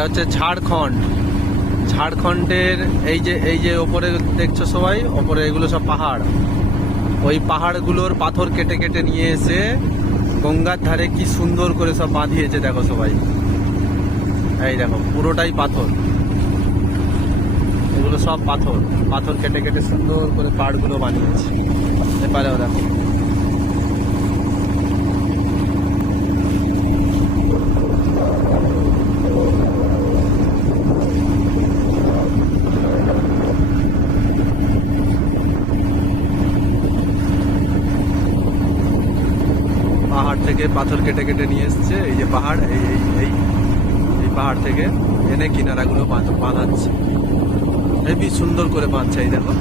এটা হচ্ছে ঝাড়খণ্ড। ঝাড়খণ্ডের এই যে ওপরে দেখছো সবাই, ওপরে এগুলো সব পাহাড়। ওই পাহাড়গুলোর পাথর কেটে কেটে নিয়ে এসে গঙ্গার ধারে কি সুন্দর করে সব বাঁধিয়েছে দেখো সবাই। এই দেখো পুরোটাই পাথর, এগুলো সব পাথর। পাথর কেটে কেটে সুন্দর করে পাহাড়গুলো বানিয়েছে। এপারেও দেখো পাহাড় থেকে পাথর কেটে কেটে নিয়ে এসছে। এই যে পাহাড়, এই এই এই পাহাড় থেকে এনে কিনারাগুলো বাঁধাচ্ছে। হেবি সুন্দর করে বাঁধছে। এই দেখো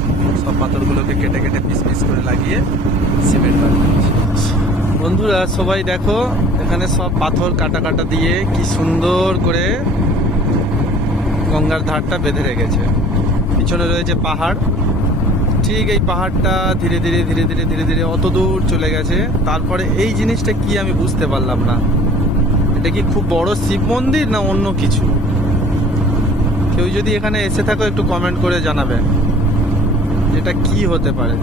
সব পাথরগুলোকে কেটে কেটে পিস পিস করে লাগিয়ে সিমেন্ট বানিয়েছে। বন্ধুরা সবাই দেখো, এখানে সব পাথর কাটা কাটা দিয়ে কি সুন্দর করে গঙ্গার ধারটা বেঁধে রেখেছে। পিছনে রয়েছে পাহাড়, ঠিক এই পাহাড়টা ধীরে ধীরে ধীরে ধীরে ধীরে ধীরে অত দূর চলে গেছে। তারপরে এই জিনিসটা কি আমি বুঝতে পারলাম না, এটা কি খুব বড় শিব মন্দির না অন্য কিছু? কেউ যদি এখানে এসে থাকো একটু কমেন্ট করে জানাবে এটা কি হতে পারে।